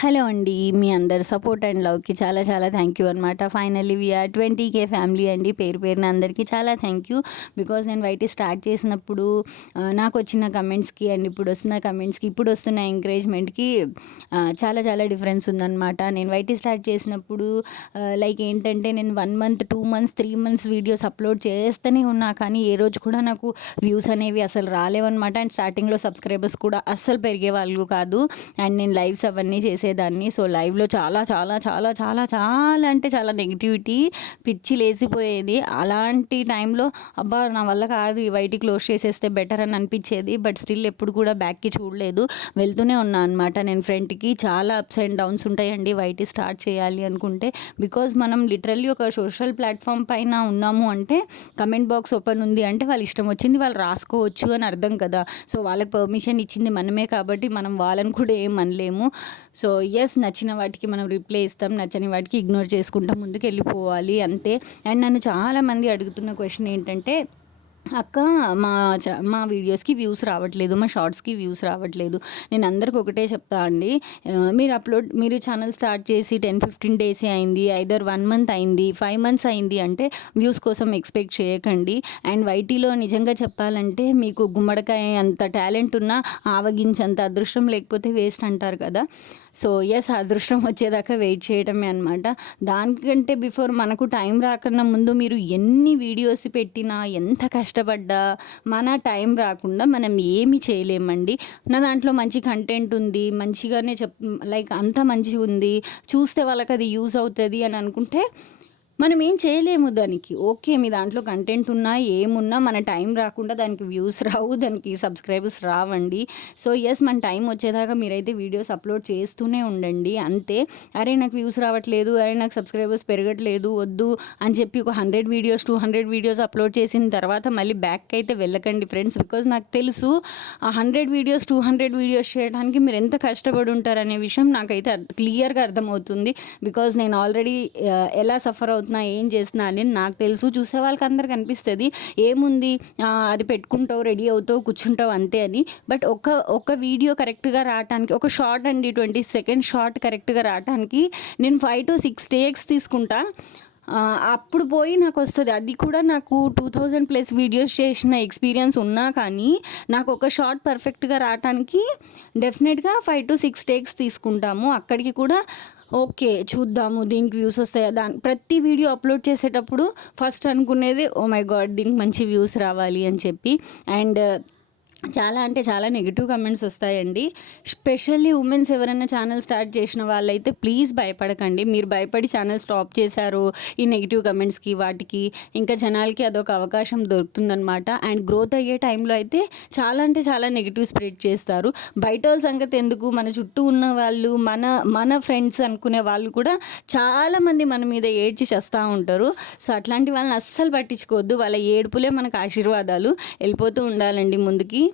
Hello అండి. మీ అందరి support and లవ్‌కి చాలా చాలా థ్యాంక్ యూ అనమాట. ఫైనల్లీ వీఆర్ 20K ఫ్యామిలీ అండి. పేరు పేరున అందరికీ చాలా థ్యాంక్ యూ. బికాజ్ నేను వైటీ స్టార్ట్ చేసినప్పుడు నాకొచ్చిన కమెంట్స్‌కి అండ్ ఇప్పుడొస్తున్న కమెంట్స్‌కి, ఇప్పుడొస్తున్న ఎంకరేజ్‌మెంట్‌కి చాలా చాలా డిఫరెన్స్ ఉందనమాట. నేను వైటీ స్టార్ట్ చేసినప్పుడు లైక్ ఏంటంటే నేను 1 month, 2 months, 3 months videos upload చేస్తూనే ఉన్నా. కానీ ఏ రోజు కూడా నాకు వ్యూస్ అనేవి అసలు రాలేవనమాట. అండ్ స్టార్టింగ్‌లో సబ్స్క్రైబర్స్ కూడా అస్సలు పెరిగేవాళ్ళు కాదు. అండ్ నేను లైవ్స్ అవన్నీ చేసేదాన్ని. సో లైవ్లో చాలా చాలా చాలా చాలా చాలా అంటే చాలా నెగిటివిటీ పిచ్చి లేసిపోయేది. అలాంటి టైంలో అబ్బా నా వల్ల కాదు, ఈ వైటీ క్లోజ్ చేసేస్తే బెటర్ అని అనిపించేది. బట్ స్టిల్ ఎప్పుడు కూడా బ్యాక్కి చూడలేదు, వెళ్తూనే ఉన్నా అనమాట. నేను ఫ్రంట్కి చాలా అప్స్ అండ్ డౌన్స్ ఉంటాయండి వైటీ స్టార్ట్ చేయాలి అనుకుంటే. బికాజ్ మనం లిటరల్లీ ఒక సోషల్ ప్లాట్ఫామ్ పైన ఉన్నాము అంటే కమెంట్ బాక్స్ ఓపెన్ ఉంది అంటే వాళ్ళ ఇష్టం వచ్చింది వాళ్ళు రాసుకోవచ్చు అని అర్థం కదా. సో వాళ్ళకి పర్మిషన్ ఇచ్చింది మనమే కాబట్టి మనం వాళ్ళని కూడా ఏం అనలేము. సో ఎస్, నచ్చిన వాటికి మనం రిప్లై ఇస్తాం, నచ్చని వాటికి ఇగ్నోర్ చేసుకుంటాం, ముందుకు వెళ్ళిపోవాలి అంతే. అండ్ నన్ను చాలామంది అడుగుతున్న క్వశ్చన్ ఏంటంటే, అక్క మా వీడియోస్కి వ్యూస్ రావట్లేదు, మా షార్ట్స్కి వ్యూస్ రావట్లేదు. నేను అందరికి ఒకటే చెప్తా అండి, మీరు ఛానల్ స్టార్ట్ చేసి 10-15 డేసే అయింది, ఐదర్ 1 మంత్ అయింది, 5 మంత్స్ అయింది అంటే వ్యూస్ కోసం ఎక్స్పెక్ట్ చేయకండి. అండ్ వైటీలో నిజంగా చెప్పాలంటే మీకు గుమ్మడికాయ అంత టాలెంట్ ఉన్నా ఆవగించంత అదృష్టం లేకపోతే వేస్ట్ అంటారు కదా. సో ఎస్, అదృష్టం వచ్చేదాకా వెయిట్ చేయడమే అనమాట. దానికంటే బిఫోర్ మనకు టైం రాకన్నా ముందు మీరు ఎన్ని వీడియోస్ పెట్టినా, ఎంత కష్టపడ్డా మన టైం రాకుండా మనం ఏమి చేయలేమండి. నా దాంట్లో మంచి కంటెంట్ ఉంది, మంచిగానే లైక్ అంతా మంచిగా ఉంది, చూస్తే వాళ్ళకి అది యూజ్ అవుతుంది అని అనుకుంటే మనం ఏం చేయలేము దానికి. ఓకే, మీ దాంట్లో కంటెంట్ ఉన్నా ఏమున్నా మన టైం రాకుండా దానికి వ్యూస్ రావు, దానికి సబ్స్క్రైబర్స్ రావండి. సో ఎస్, మన టైం వచ్చేదాకా మీరైతే వీడియోస్ అప్లోడ్ చేస్తూనే ఉండండి అంతే. అరే నాకు వ్యూస్ రావట్లేదు, అరే నాకు సబ్స్క్రైబర్స్ పెరగట్లేదు వద్దు అని చెప్పి ఒక 100 వీడియోస్ 200 వీడియోస్ అప్లోడ్ చేసిన తర్వాత మళ్ళీ బ్యాక్ అయితే వెళ్ళకండి ఫ్రెండ్స్. బికాజ్ నాకు తెలుసు ఆ 100 వీడియోస్ 200 వీడియోస్ చేయడానికి మీరు ఎంత కష్టపడి ఉంటారనే విషయం నాకైతే క్లియర్గా అర్థమవుతుంది. బికాజ్ నేను ఆల్రెడీ ఎలా సఫర్ అవుతున్నా, ఏం చేస్తున్నా అని నాకు తెలుసు. చూసే వాళ్ళకి అందరికి అనిపిస్తుంది ఏముంది అది పెట్టుకుంటావు, రెడీ అవుతావు, కూర్చుంటావు అంతే అని. బట్ ఒక వీడియో కరెక్ట్గా రావడానికి, ఒక షార్ట్ అండి 20 సెకండ్ షార్ట్ కరెక్ట్గా రావడానికి నేను 5 to 6 టేక్స్ తీసుకుంటా. అప్పుడు పోయి నాకు వస్తుంది. అది కూడా నాకు 2000+ వీడియోస్ చేసిన ఎక్స్పీరియన్స్ ఉన్నా కానీ నాకు ఒక షార్ట్ పర్ఫెక్ట్గా రావడానికి డెఫినెట్గా 5 to 6 టేక్స్ తీసుకుంటాము. అక్కడికి కూడా ఓకే చూద్దాము దీనికి వ్యూస్ వస్తాయా, ప్రతి వీడియో అప్లోడ్ చేసేటప్పుడు ఫస్ట్ అనుకునేది ఓ మై గాడ్ దీనికి మంచి వ్యూస్ రావాలి అని చెప్పి. అండ్ చాలా అంటే చాలా నెగిటివ్ కమెంట్స్ వస్తాయండి. స్పెషల్లీ ఉమెన్స్ ఎవరైనా ఛానల్ స్టార్ట్ చేసిన వాళ్ళైతే ప్లీజ్ భయపడకండి. మీరు భయపడి ఛానల్ స్టాప్ చేశారు ఈ నెగిటివ్ కమెంట్స్కి వాటికి, ఇంకా జనాలకి అదొక అవకాశం దొరుకుతుందనమాట. అండ్ గ్రోత్ అయ్యే టైంలో అయితే చాలా అంటే చాలా నెగిటివ్ స్ప్రెడ్ చేస్తారు. బయట వాళ్ళ సంగతి ఎందుకు, మన చుట్టూ ఉన్న వాళ్ళు, మన ఫ్రెండ్స్ అనుకునే వాళ్ళు కూడా చాలామంది మన మీద ఏడ్చి చేస్తూ ఉంటారు. సో అట్లాంటి వాళ్ళని అస్సలు పట్టించుకోవద్దు, వాళ్ళ ఏడుపులే మనకు ఆశీర్వాదాలు. వెళ్ళిపోతూ ఉండాలండి ముందుకి.